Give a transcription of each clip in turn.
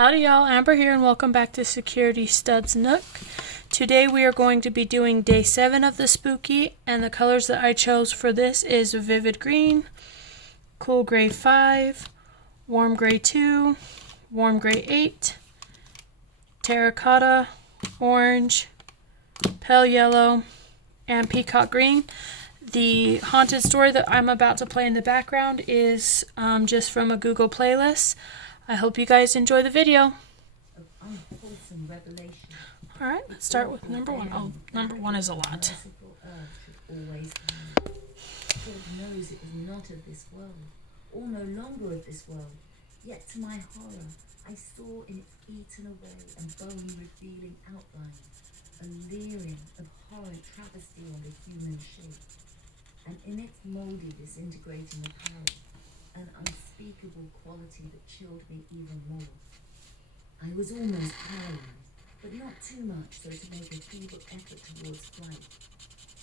Howdy y'all, Amber here and welcome back to Security Studs Nook. Today we are going to be doing day 7 of the spooky, and the colors that I chose for this is Vivid Green, Cool Gray 5, Warm Gray 2, Warm Gray 8, Terracotta, Orange, Pale Yellow, and Peacock Green. The haunted story that I'm about to play in the background is just from a Google playlist. I hope you guys enjoy the video. Alright, let's start with number 1. Oh, number 1 is a lot. God knows it is not of this world, or no longer of this world. Yet to my horror, I saw in its eaten away and bone-revealing outline a leering, abhorrent travesty on the human shape, and in its mouldy, disintegrating apparel, an unspeakable quality that chilled me even more. I was almost paralyzed, but not too much so to make a feeble effort towards flight.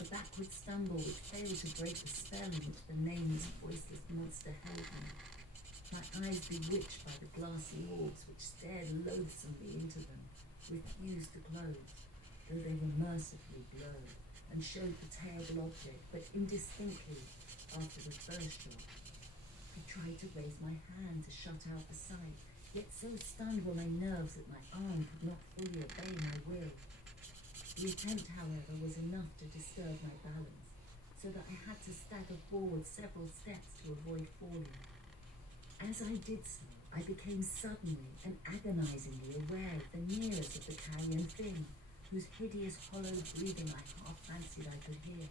A backward stumble which failed to break the spell in which the nameless, voiceless monster held me. My eyes bewitched by the glassy orbs which stared loathsomely into them, refused to close, though they were mercifully blurred, and showed the terrible object, but indistinctly after the first shot. I tried to raise my hand to shut out the sight, yet so stunned were my nerves that my arm could not fully obey my will. The attempt, however, was enough to disturb my balance, so that I had to stagger forward several steps to avoid falling. As I did so, I became suddenly and agonizingly aware of the nearest of the carrion thing, whose hideous hollow breathing I half fancied I could hear.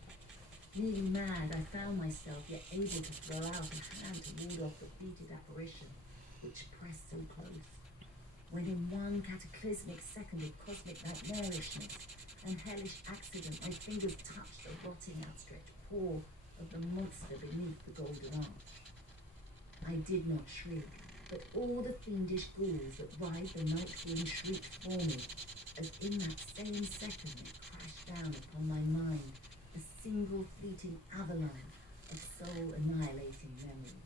Nearly mad, I found myself yet able to throw out a hand to ward off the fleeted apparition, which pressed so close. When in one cataclysmic second of cosmic nightmarishness and hellish accident, my fingers touched the rotting outstretched paw of the monster beneath the golden arch. I did not shriek, but all the fiendish ghouls that ride the night wind shrieked for me, as in that same second it crashed down upon my mind, a single fleeting avalanche of soul-annihilating memory.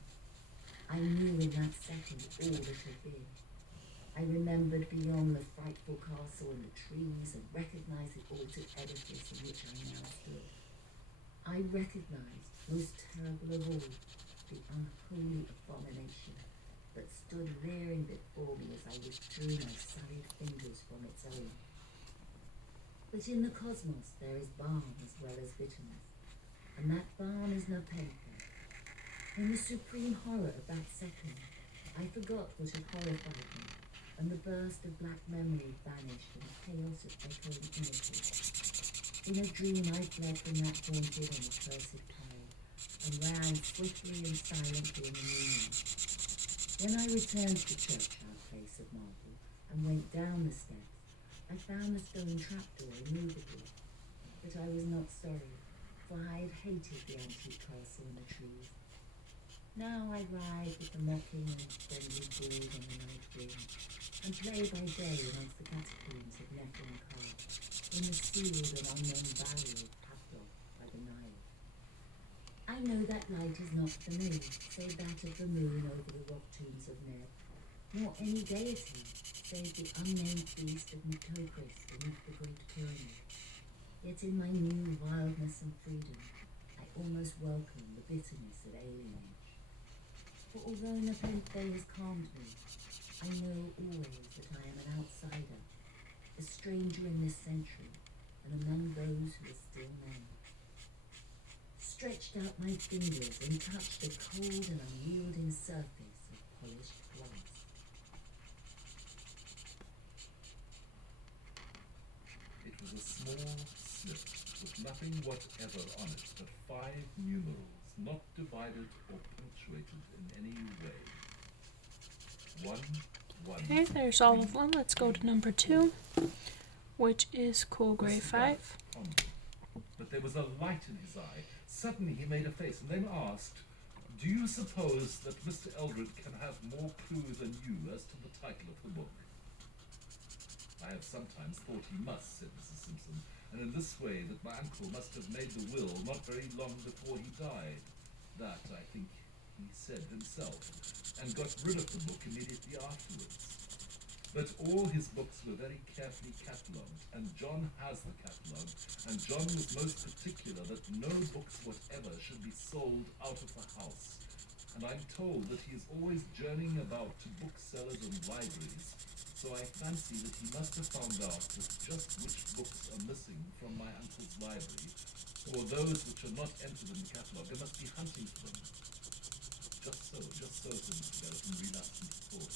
I knew in that second all that had been. I remembered beyond the frightful castle and the trees, and recognized the altered edifice in which I now stood. I recognized, most terrible of all, the unholy abomination that stood leering before me as I withdrew my sullied fingers from its own. But in the cosmos there is balm as well as bitterness, and that balm is Nepenthe. In the supreme horror of that second, I forgot what had horrified me, and the burst of black memory vanished in a chaos of echoing images. In a dream I fled from that haunted and accursed peril, and ran swiftly and silently in the moonlight. When I returned to the churchyard place of marble and went down the steps, I found the stone trapdoor immovable, but I was not sorry, for I had hated the antique castle and the trees. Now I ride with the mocking and friendly ghouls on the night wind, and play by day amongst the catacombs of Nefer and Ka, in the sealed and unknown valley of Hathor by the Nile. I know that light is not the moon, save that of the moon over the rock tombs of Neb, nor any deity, save the unnamed beast of Nitocris beneath the Great Pyramid. Yet in my new wildness and freedom, I almost welcome the bitterness of alienage. For although Nepenthe has calmed me, I know always that I am an outsider, a stranger in this century, and among those who are still men. Stretched out my fingers and touched the cold and unyielding surface of polished glass. It was a small slip with nothing whatever on it but 5 numerals, not divided or punctuated in any way. 1, 1. Okay, there's all of them. Let's go to number 2, which is Cool Gray 5. But there was a light in his eye. Suddenly he made a face and then asked, "Do you suppose that Mr. Eldred can have more clue than you as to the title of the book?" "I have sometimes thought he must," said Mrs. Simpson, "and in this way that my uncle must have made the will not very long before he died. That, I think, he said himself, and got rid of the book immediately afterwards." But all his books were very carefully catalogued, and John has the catalogue, and John was most particular that no books whatever should be sold out of the house. And I'm told that he is always journeying about to booksellers and libraries, so I fancy that he must have found out that just which books are missing from my uncle's library, or those which are not entered in the catalogue. They must be hunting for them. Just so, said Mr. Garrett, and relapsed into thought.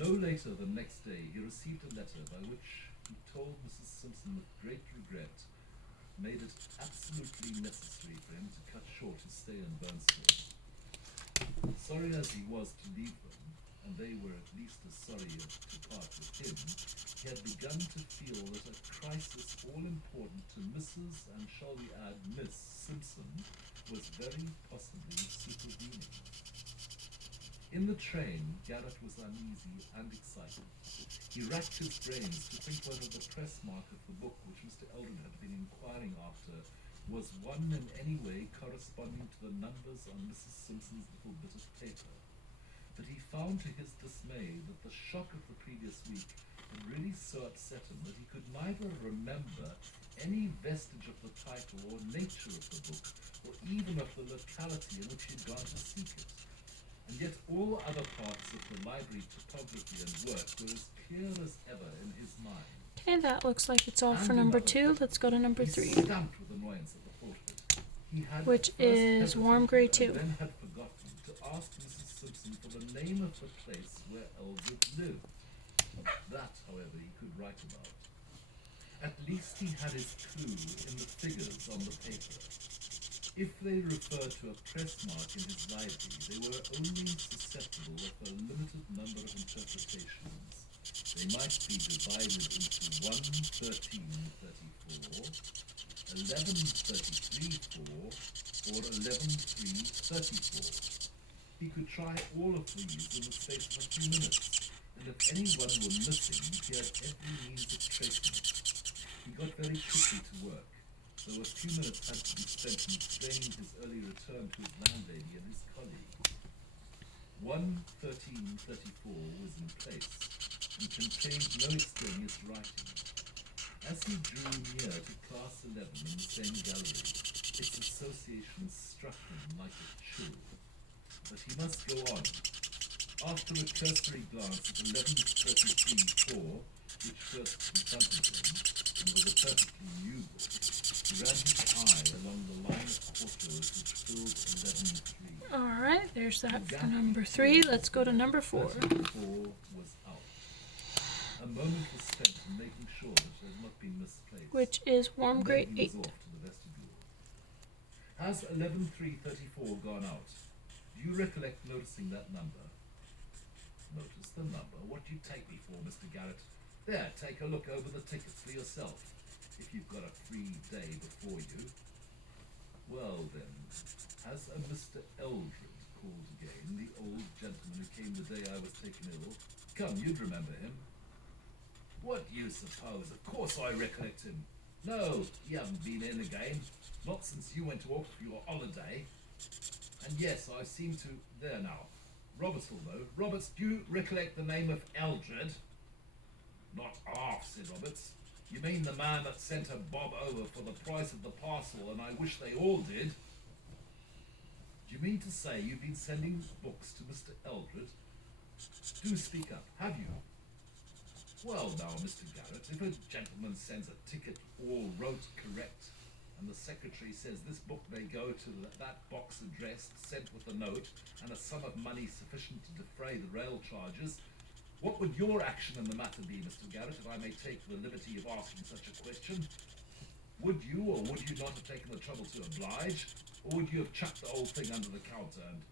No later than next day, he received a letter by which he told Mrs. Simpson with great regret, made it absolutely necessary for him to cut short his stay in Burnstow. Sorry as he was to leave them, and they were at least as sorry to part with him, he had begun to feel that a crisis all-important to Mrs. and shall we add Miss Simpson was very possibly supervening. In the train, Garrett was uneasy and excited. He racked his brains to think whether the press mark of the book which Mr. Eldred had been inquiring after was one in any way corresponding to the numbers on Mrs. Simpson's little bit of paper. But he found to his dismay that the shock of the previous week had really so upset him that he could neither remember any vestige of the title or nature of the book, or even of the locality in which he had gone to seek it. And yet all other parts of the library topography and work were as clear as ever in his mind. Okay, that looks like it's all for number 2. Let's go to number 3. He stamped with annoyance at the thought of it. He had Which at first is Warm Grey 2. hesitated and then had forgotten to ask Mrs. Simpson for the name of the place where Eldred lived. That, however, he could write about. At least he had his clue in the figures on the paper. If they referred to a press mark in his library, they were only susceptible of a limited number of interpretations. They might be divided into 11334, 1133-4, or 11334. He could try all of these in the space of a few minutes, and if any one were missing, he had every means of tracing it. He got very quickly to work, though a few minutes had to be spent in explaining his early return to his landlady and his colleague. 11334 was in place, and contained no extraneous writing. As he drew near to class 11 in the same gallery, its associations struck him like a chill. But he must go on. After a cursory glance at 1133-4, which first confronted him, and was a perfectly new book, he ran his eye along the line of quartos which filled 11-3. Alright, there's that for number 3. Let's go to number 4. 34 was out. A moment was spent in making sure that it had not been misplaced. Which is Warm And Grey then he 8. was off to the vestibule. Has 11334 gone out? Do you recollect noticing that number? Notice the number? What do you take me for, Mr. Garrett? There, take a look over the tickets for yourself, if you've got a free day before you. Well then, has a Mr. Eldred called again, the old gentleman who came the day I was taken ill? Come, you'd remember him. What do you suppose? Of course I recollect him. No, he hasn't been in again. Not since you went off for your holiday. And yes, I seem to... There now. Roberts will know. Roberts, do you recollect the name of Eldred? Not half, said Roberts. You mean the man that sent a bob over for the price of the parcel, and I wish they all did? Do you mean to say you've been sending books to Mr. Eldred? Do speak up, have you? Well now, Mr. Garrett, if a gentleman sends a ticket all wrote correct, and the secretary says this book may go to that box addressed, sent with a note, and a sum of money sufficient to defray the rail charges, what would your action in the matter be, Mr. Garrett, if I may take the liberty of asking such a question? Would you or would you not have taken the trouble to oblige, or would you have chucked the whole thing under the counter and...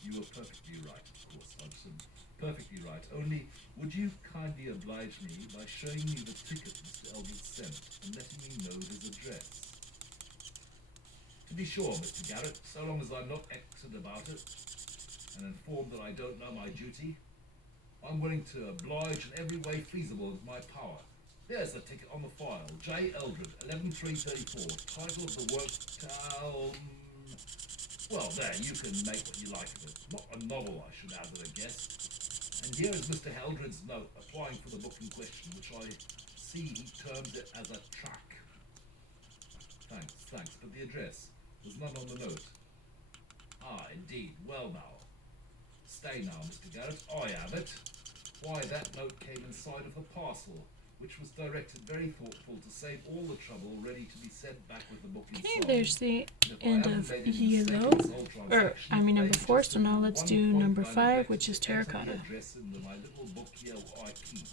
You were perfectly right, of course, Hudson. Perfectly right. Only, would you kindly oblige me by showing me the ticket Mr. Eldred sent and letting me know his address? To be sure, Mr. Garrett, so long as I'm not acted about it and informed that I don't know my duty, I'm willing to oblige in every way feasible in my power. There's the ticket on the file. J. Eldred, 11334. Title of the work, well, there, you can make what you like of it. Not a novel, I should hazard a guess. And And here is Mr. Heldred's note applying for the book in question, which I see he terms it as a track. Thanks, but the address, there's none on the note. Ah, indeed, well now. Stay now, Mr. Garrett, I have it. Why, that note came inside of the parcel, which was directed very thoughtful to save all the trouble ready to be sent back with the book inside. Okay, there's the end of yellow, or I mean number 4, so now let's do number 5, which is terracotta. My little book here I keep.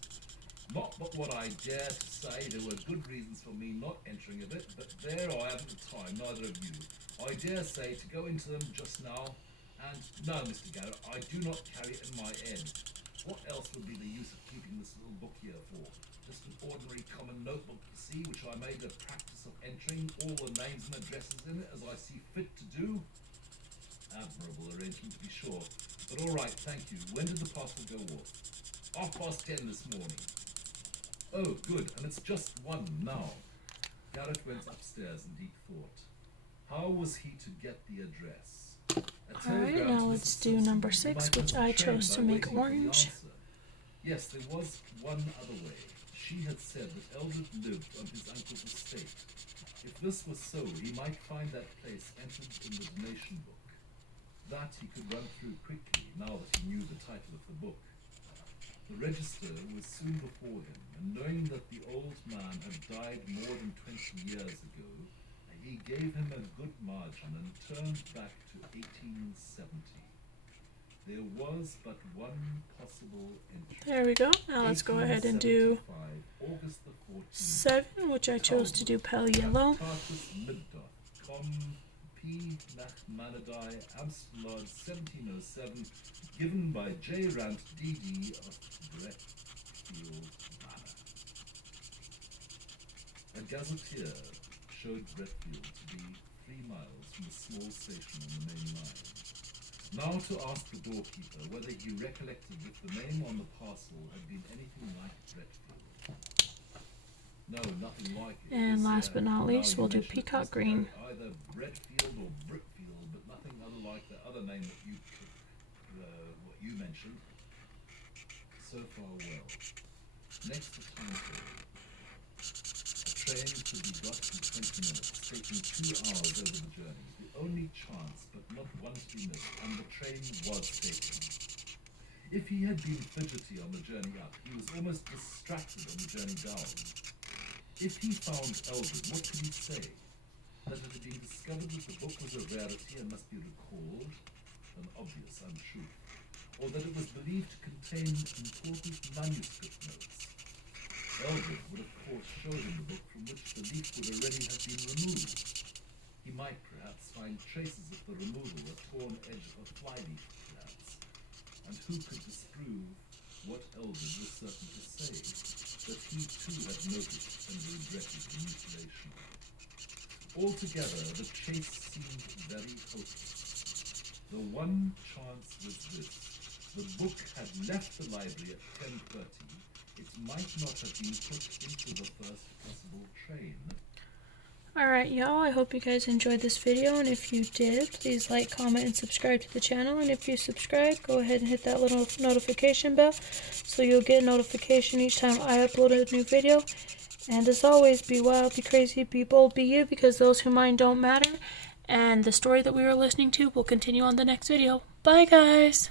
Not but what I dare to say there were good reasons for me not entering of it, but there I haven't the time, neither of you. I dare say to go into them just now, and no, Mr. Garrett, I do not carry it in my head. What else would be the use of keeping this little book here for? Just an ordinary common notebook, you see, which I made a practice of entering all the names and addresses in it as I see fit to do. Admirable arrangement, to be sure. But all right, thank you. When did the parcel go off? 10:30 this morning. Oh, good, and it's just 1 now. Garrett went upstairs in deep thought. How was he to get the address? Alright, now let's do number 6, which I chose to make orange. Yes, there was one other way. She had said that Eldred lived on his uncle's estate. If this was so, he might find that place entered in the donation book. That he could run through quickly, now that he knew the title of the book. The register was soon before him, and knowing that the old man had died more than 20 years ago, he gave him a good margin and turned back to 1870. There was but one possible entry. There we go. Now let's go ahead and do August the 14th, 7, which I chose to do pale yellow. P. Nachmanidae, Amstelard, 1707, given by J. Rant, D.D. of Bretfield Manor. A gazetteer showed Bretfield to be 3 miles from a small station on the main line. Now to ask the doorkeeper whether he recollected if the name on the parcel had been anything like Bretfield. No, nothing like it. And last but not least, we'll do peacock green. Either Bretfield or Britfield, but nothing other like the other name that you what you mentioned. So far, well. Next to timetable. A train could be got in 20 minutes, taking 2 hours over the journey. The only chance, but not one to be missed, and the train was taken. If he had been fidgety on the journey up, he was almost distracted on the journey down. If he found Eldred, what could he say? That it had been discovered that the book was a rarity and must be recalled? An obvious untruth. Or that it was believed to contain important manuscript notes? Eldred would of course show him the book from which the leaf would already have been removed. He might perhaps find traces of the removal, a torn edge of a flyleaf perhaps. And who could disprove what Eldred was certain to say? That he too had noticed and regretted the mutilation. Altogether, the chase seemed very hopeless. The one chance was this. The book had left the library at 10:30. It might not have been put into the first possible train. Alright y'all, I hope you guys enjoyed this video, and if you did, please like, comment, and subscribe to the channel. And if you subscribe, go ahead and hit that little notification bell so you'll get notification each time I upload a new video. And as always, be wild, be crazy, be bold, be you, because those who mind don't matter. And the story that we were listening to will continue on the next video. Bye guys!